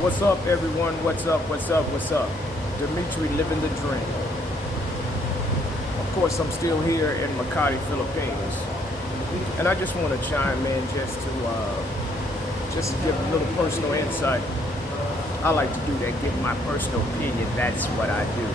What's up, everyone? What's up? What's up? What's up? Dimitri living the dream. Of course, I'm still here in Makati, Philippines, and I just want to chime in just to give a little personal insight. I like to do that, give my personal opinion. That's what I do.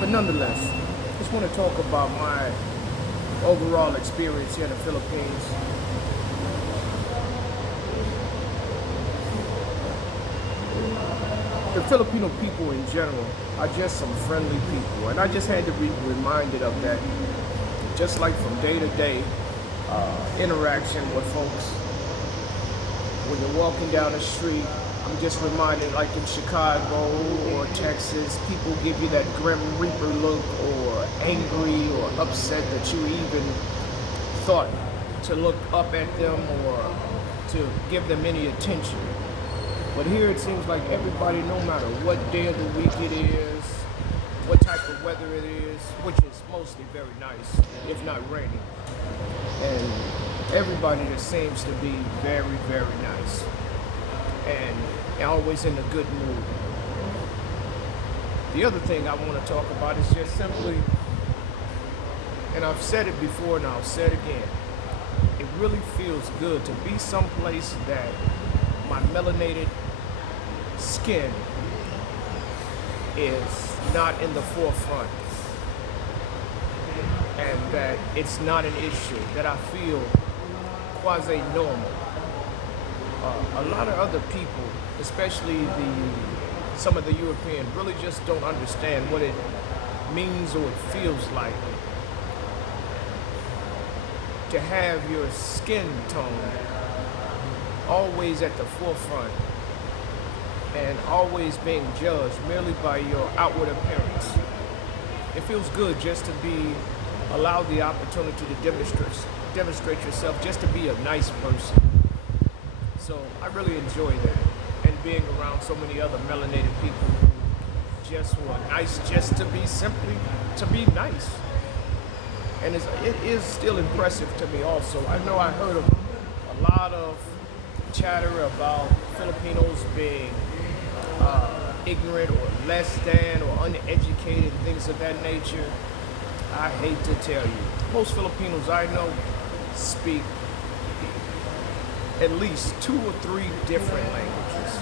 But nonetheless, just want to talk about my overall experience here in the Philippines. The Filipino people in general are just some friendly people, and I just had to be reminded of that. Just like from day to day interaction with folks, when you're walking down the street, I'm just reminded, like in Chicago or Texas, people give you that grim reaper look, or angry or upset that you even thought to look up at them or to give them any attention. But here it seems like everybody, no matter what day of the week it is, what type of weather it is, which is mostly very nice, if not rainy, and everybody just seems to be very, very nice and always in a good mood. The other thing I want to talk about is just simply, and I've said it before and I'll say it again, it really feels good to be someplace that my melanated skin is not in the forefront, and that it's not an issue, that I feel quasi-normal. A lot of other people, especially some of the European, really just don't understand what it means or it feels like to have your skin tone always at the forefront and always being judged merely by your outward appearance. It feels good just to be allowed the opportunity to demonstrate yourself, just to be a nice person. So I really enjoy that, and being around so many other melanated people who just were nice just to be simply to be nice. And it is still impressive to me also. I know I heard of a lot of chatter about Filipinos being ignorant or less than or uneducated, things of that nature. I hate to tell you, most Filipinos I know speak at least 2 or 3 different languages.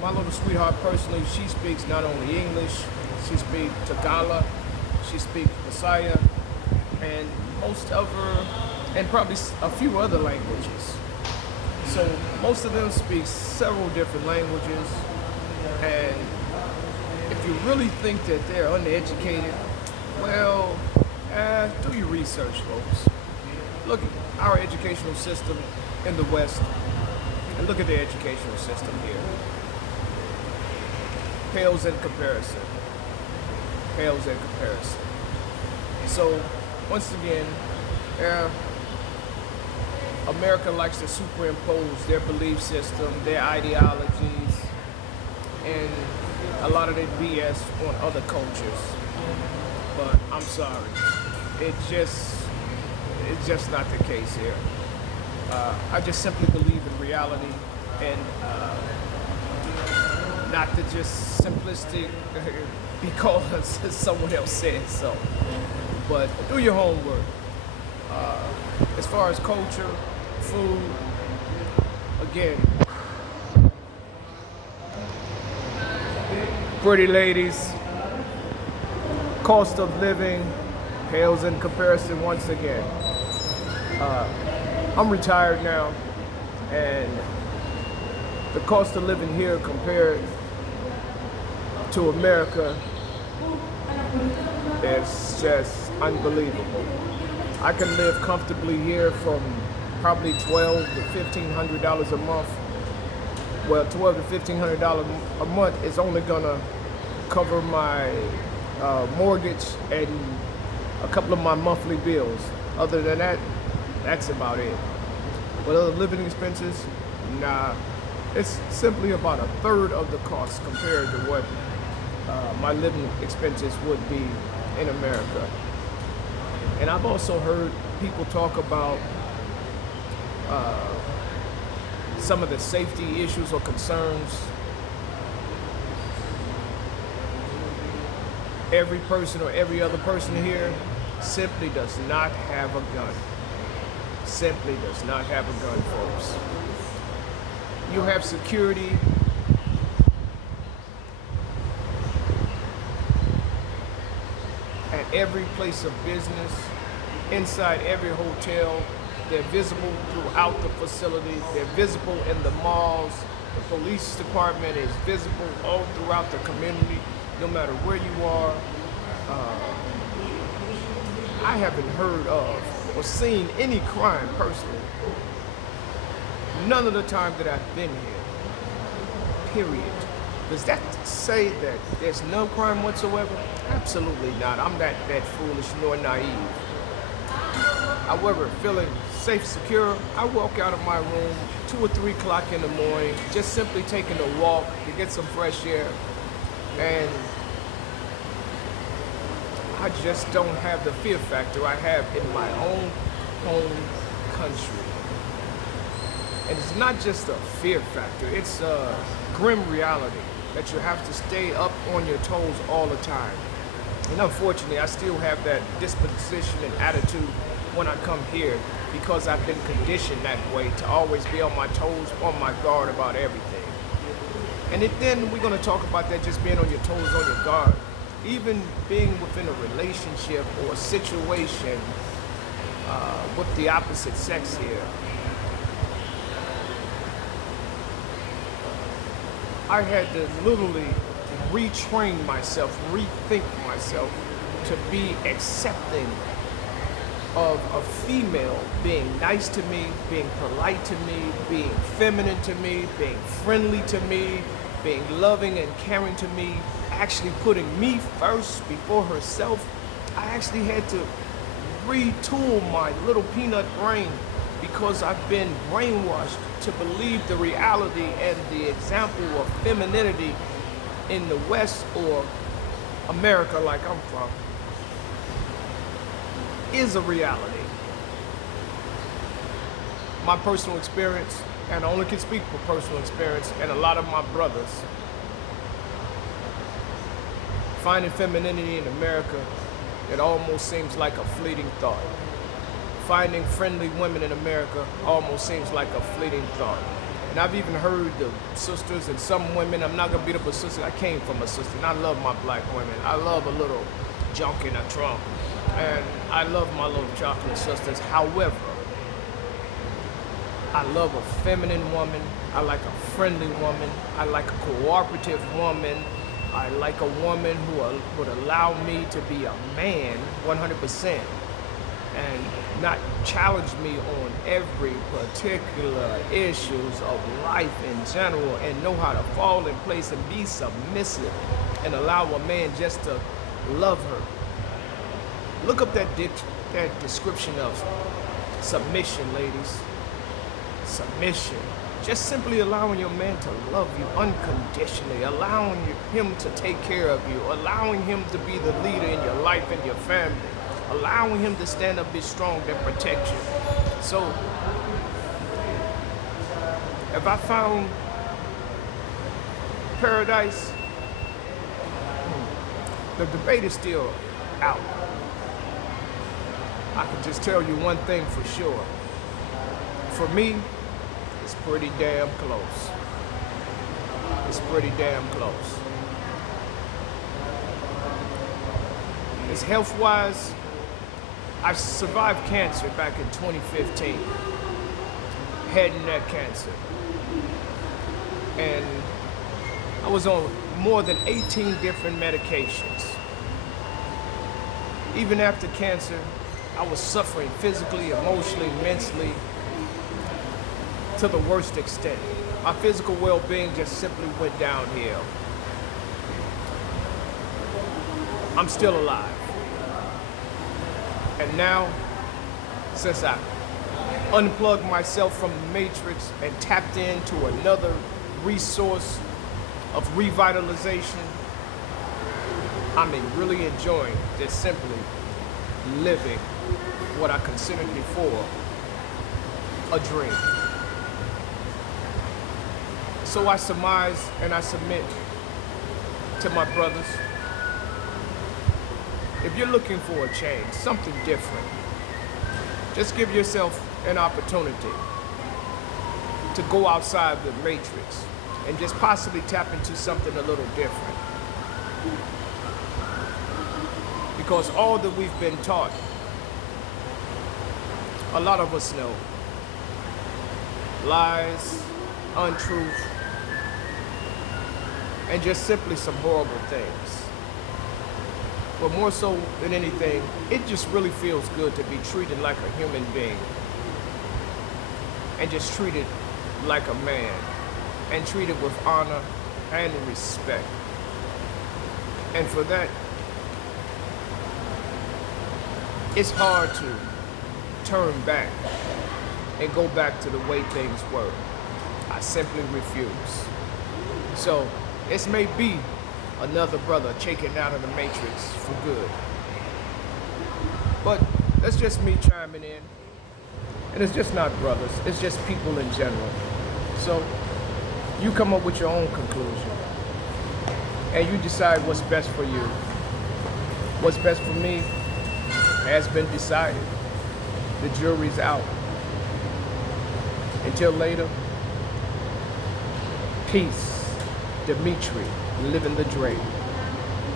My little sweetheart personally, she speaks not only English, she speaks Tagalog, she speaks Bisaya, and most of her, and probably a few other languages. So most of them speak several different languages, and if you really think that they're uneducated, well, do your research, folks. Look at our educational system in the West, and look at the educational system here. Pales in comparison. Pales in comparison. So, once again, America likes to superimpose their belief system, their ideologies, and a lot of their BS on other cultures. But I'm sorry, it's just not the case here. I just simply believe in reality, and not to just simplistic because someone else said so. But do your homework. As far as culture, food, again, pretty ladies, cost of living pales in comparison once again. I'm retired now, and the cost of living here compared to America is just unbelievable. I can live comfortably here from probably $1,200 to $1,500 a month. Well, $1,200 to $1,500 a month is only gonna cover my mortgage and a couple of my monthly bills. Other than that, that's about it. But other living expenses, nah. It's simply about a third of the cost compared to what my living expenses would be in America. And I've also heard people talk about some of the safety issues or concerns. Every person or every other person here simply does not have a gun. Simply does not have a gun, folks. You have security at every place of business, inside every hotel. They're visible throughout the facility. They're visible in the malls. The police department is visible all throughout the community, no matter where you are. I haven't heard of or seen any crime personally. None of the time that I've been here, period. Does that say that there's no crime whatsoever? Absolutely not. I'm not that foolish nor naive. However, feeling safe, secure, I walk out of my room 2 or 3 o'clock in the morning, just simply taking a walk to get some fresh air. And I just don't have the fear factor I have in my own home country. And it's not just a fear factor, it's a grim reality that you have to stay up on your toes all the time. And unfortunately, I still have that disposition and attitude when I come here because I've been conditioned that way to always be on my toes, on my guard about everything. And then we're going to talk about that, just being on your toes, on your guard. Even being within a relationship or a situation with the opposite sex here. I had to literally retrain myself, rethink myself to be accepting of a female being nice to me, being polite to me, being feminine to me, being friendly to me, being loving and caring to me, actually putting me first before herself. I actually had to retool my little peanut brain because I've been brainwashed to believe the reality and the example of femininity in the West or America, like I'm from, is a reality. My personal experience, and I only can speak for personal experience, and a lot of my brothers, finding femininity in America, it almost seems like a fleeting thought. Finding friendly women in America almost seems like a fleeting thought. And I've even heard the sisters and some women, I'm not gonna beat up a sister, I came from a sister, and I love my black women. I love a little junk in a trunk. And I love my little chocolate sisters. However, I love a feminine woman. I like a friendly woman. I like a cooperative woman. I like a woman who would allow me to be a man 100% and not challenge me on every particular issues of life in general and know how to fall in place and be submissive and allow a man just to love her. Look up that description of submission, ladies. Submission. Just simply allowing your man to love you unconditionally, allowing him to take care of you, allowing him to be the leader in your life and your family, allowing him to stand up, be strong, and protect you. So, if I found paradise, the debate is still out. I can just tell you one thing for sure. For me, it's pretty damn close. It's pretty damn close. As health-wise, I survived cancer back in 2015. Head and neck cancer. And I was on more than 18 different medications. Even after cancer, I was suffering physically, emotionally, mentally, to the worst extent. My physical well-being just simply went downhill. I'm still alive. And now, since I unplugged myself from the matrix and tapped into another resource of revitalization, I'm really enjoying just simply living what I considered before a dream. So I surmise and I submit to my brothers. If you're looking for a change, something different, just give yourself an opportunity to go outside the matrix and just possibly tap into something a little different. Because all that we've been taught, a lot of us know lies, untruth, and just simply some horrible things. But more so than anything, it just really feels good to be treated like a human being and just treated like a man and treated with honor and respect. And for that, it's hard to turn back and go back to the way things were. I simply refuse. So this may be another brother shaking out of the matrix for good. But that's just me chiming in. And it's just not brothers, it's just people in general. So you come up with your own conclusion. And you decide what's best for you. What's best for me has been decided. The jury's out. Until later, peace. Dimitri, living the dream.